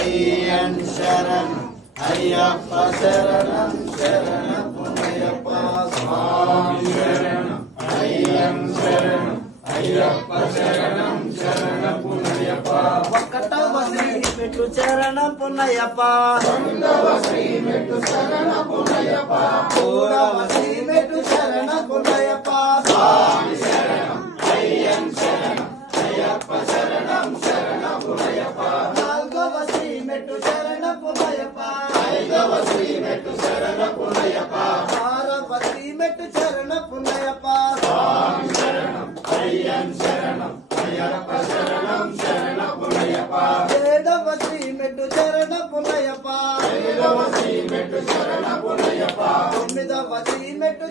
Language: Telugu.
అయ్యన్ శరణం అయ్యప్ప శరణం శరణపునయ్యప్ప స్వామి శరణం అయ్యన్ శరణం అయ్యప్ప శరణం శరణపునయ్యప్ప ఒక్కటవ శ్రీ మెట్టు శరణపునయ్యప్ప రెండవ శ్రీ మెట్టు శరణపునయ్యప్ప మూడవ శ్రీ మెట్టు శరణపునయ్యప్ప స్వామి శరణం అయ్యన్ శరణం అయ్యప్ప శరణం శరణపునయ్యప్ప నాలుగవ శ్రీ మెట్టు శరణపునయ్యప్ప ఐదవ శ్రీ మెట్టు శరణపునయ్యప్ప ఆరవ శ్రీ మెట్టు శరణపునయ్యప్ప స్వామి శరణం అయ్యన్ శరణం అయ్యప్ప శరణం శరణపునయ్యప్ప ఏడవ శ్రీ మెట్టు శరణపునయ్యప్ప ఏడవ శ్రీ మెట్టు శరణపునయ్యప్ప తొమ్మిదవ శ్రీ మెట్టు